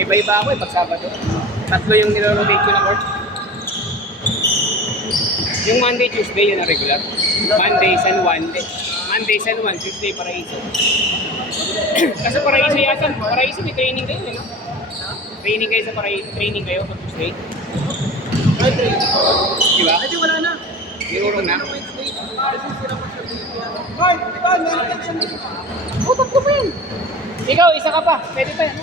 Iba-iba ako pag Sabado. Tatlo yung nilorotate ko na court. Yung Monday, Tuesday, yun ang regular. Monday, San Juan. Monday, San Juan. Tuesday, Paraiso. Kasi Paraiso yata. Paraiso, may training kayo, no? Training kayo sa Paraiso. Training kayo sa Tuesday. Diba? Hindi, wala na. Nirurong na. Hoy, ikaw, meron ka siya nito. Oh, tatlo pa yun. Ikaw, isa ka pa. Pwede pa yan.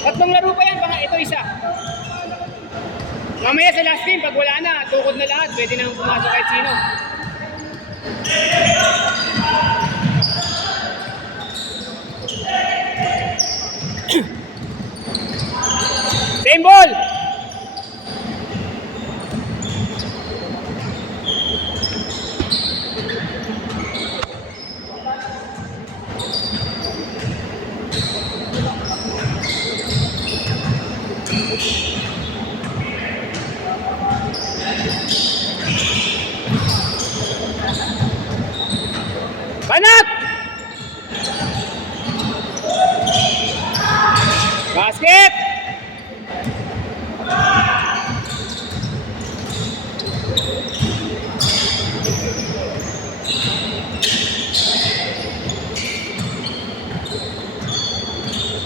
Tatlong laro pa yan. Baka ito isa. Mamaya sa last game, pag wala na, tukod na lahat. Pwede nang pumasok kahit sino. Same ball! Banat! Basket!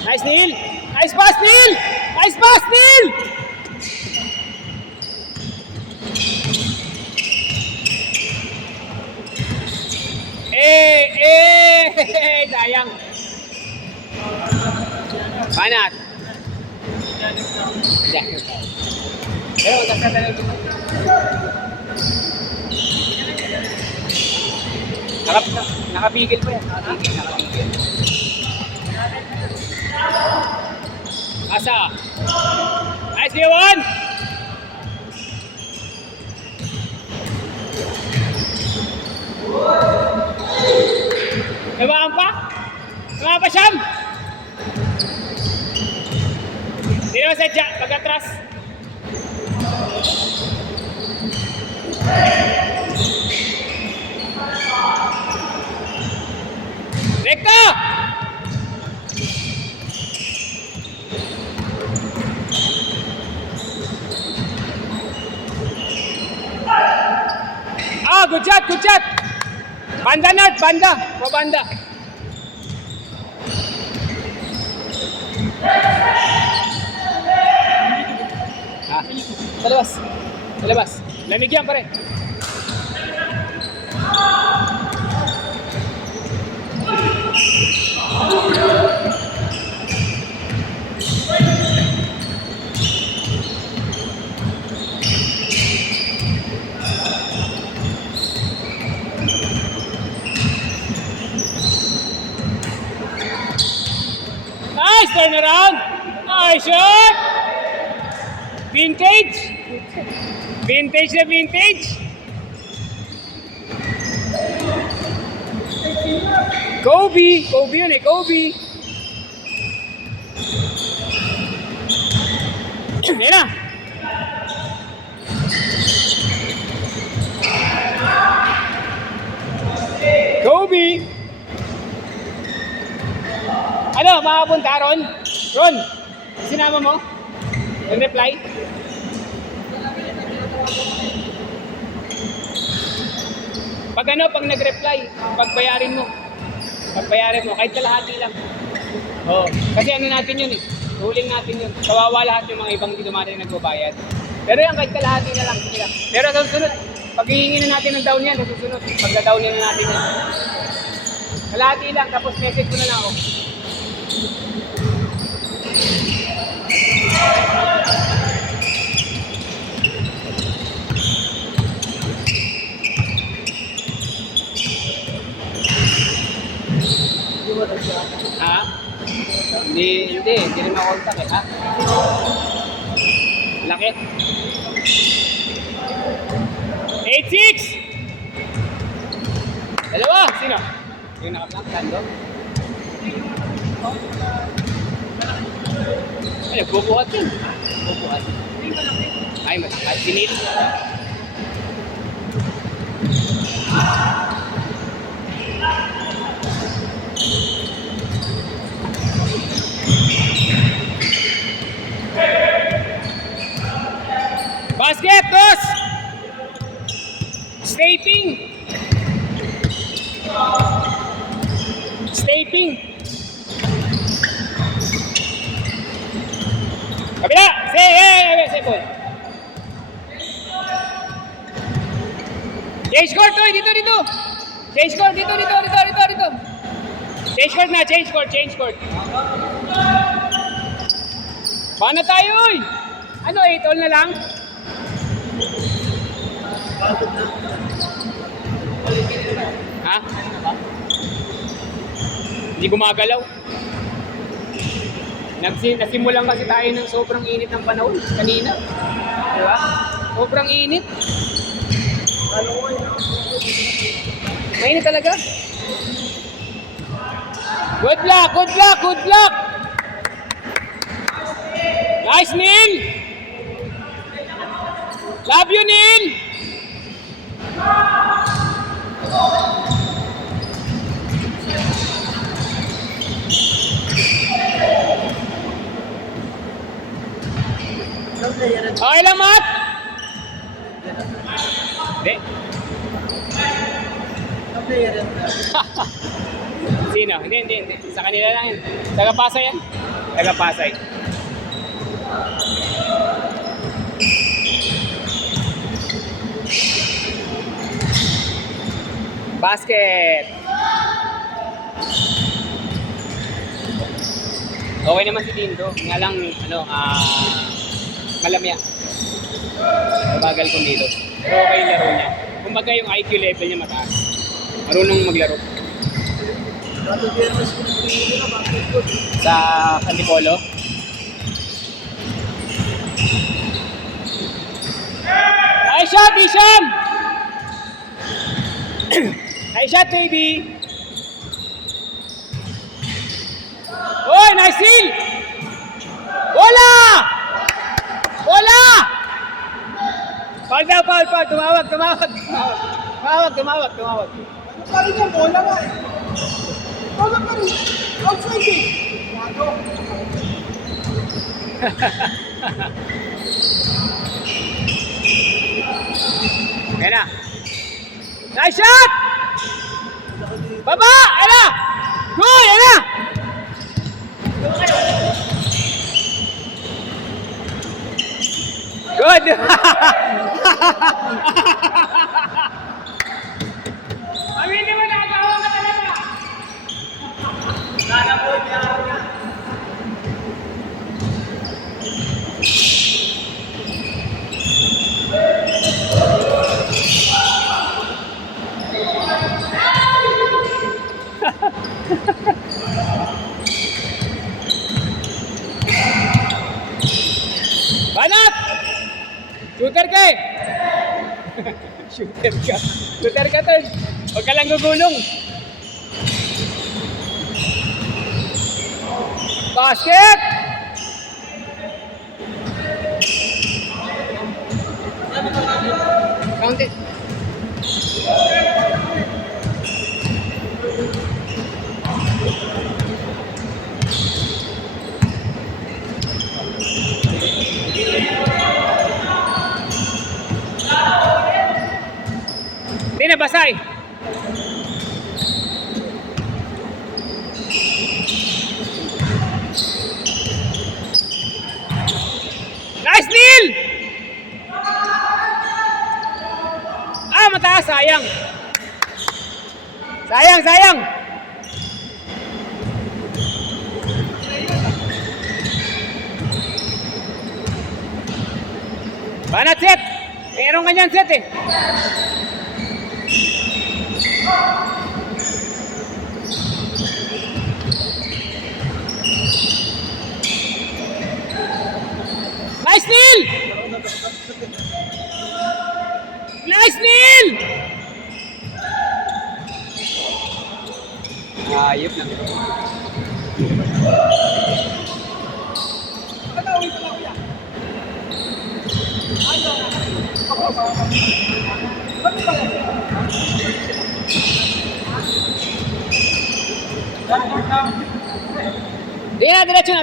Nice, Neil! Nice pass, Neil! Nice pass, Neil! Sayang. Banat. Pero nakapigil pa yan. Nakapigil. Asa. Nice one. Nabahan pa? Nabahan pa, Syam? Hindi naman sadya, pag-atras. Rekta! Ah, good shot, good shot! Banda, Nart, banda. Pabanda. Ah, sa labas. Sa labas. Lamig yan, pare. Nice turn around. Nice shot. Vintage. Vintage na vintage. Kobe. Kobe yun eh. Kobe. Yan na. Kobe. Ano, makapunta Ron? Ron, sinama mo? Yung reply? Pag ano, pag nag-reply, pagbayarin mo. Pagbayarin mo, kahit kalahati lang. Oo, kasi ano natin yun eh. Huling natin yun. Kawawa lahat yung mga ibang hindi dumating nagbabayad. Pero yan, kahit kalahati na lang. Sige lang. Pero sa susunod, pag hihingi na natin ng down yan, sa susunod, pag-down na natin yan. Kalahati lang, tapos message ko na lang ako. Ha? Hindi rin makontak eh, ha? Laki. 8-6! Dalawa! Sino? Yung nakaplank, Tando? Ay, nagbubuhat yun. Bubuhat. Ay, matangkad. Sinil. Basket, dos! Staping! Staping! Kabila! Say ball! Change court, Toy! Dito! Change court, dito! Change court! Paano tayo, uy? Ano, 8 all na lang? Ha? Hindi gumagalaw. Nasimulan kasi tayo ng sobrang init ng panahon kanina. Diba? Sobrang init. Mainit talaga. Good luck! Nice, Neil! Love you, Neil! Okay lang, Matt? Hindi. Sino? Hindi. Sa kanila lang yan. Taga-Pasay yan? Taga-Pasay. Basket! Okay naman si Dindo. Nga lang, malamya. Mabagal kumilo. Pero okay yung laro niya. Kumbaga yung IQ level niya mataas. Marunong maglaro. Sa Antipolo. Nice shot, Isham! Nice shot, baby! Oy, nice steal! Bola! Foul daw, foul. Tumawag. Ano pa rin yung bola nga eh? Bola pa rin. Outside eh. Wado. Ayan na. Nice shot! Baba! Ayan na! Goy! Ayan na! Good! Aminin mo na, agawa ka talaga! Sana po niya. Banat! Shooter ka eh! Shooter ka tol! Huwag ka lang gugulong! Basket! Count it! Hindi na, basa eh. Nice, Neil! Mataas, sayang. Sayang. Banat set. Mayroong ganyan set eh. Nice, Neil! Nice, Neil! Ayop lang.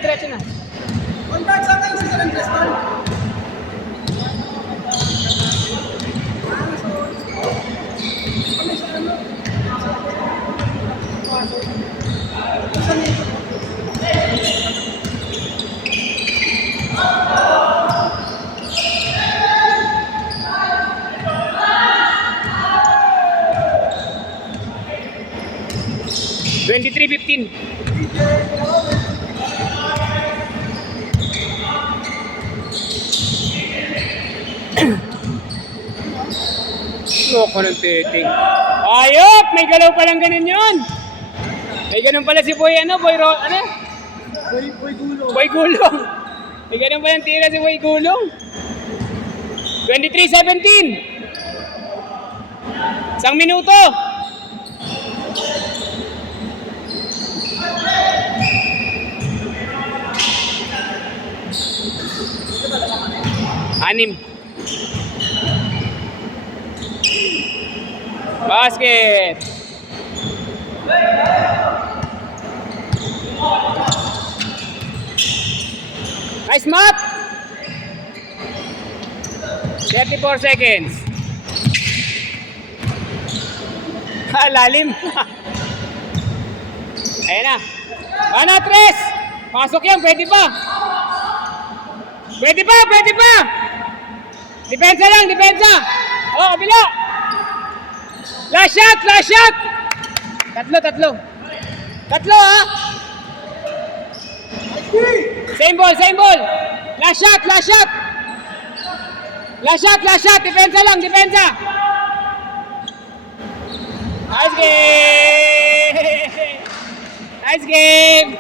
Diretso na. One back sa akin, isa lang, Preston. pasok. Saan ito? Twenty-three 15. Loko ng titing. Ayop! May galaw palang ganun yun. May ganun pala si Boy, Boy Boy gulo. Boy Gulong. May ganun palang tira si Boy Gulong. 23-17. Isang minuto. Anim. Basket. Nice map. 34 seconds. Ha, lalim. Ayan na. Ano, tres. Pasok yan, pwede pa. Pwede pa, pwede pa. Depensa lang, depensa. Oh, kabila. Last shot, last shot. Tatlo. Tatlo, ha. Same ball, same ball. Last shot, last shot. Last shot, last shot. Depensa lang, depensa. Nice game. Nice game.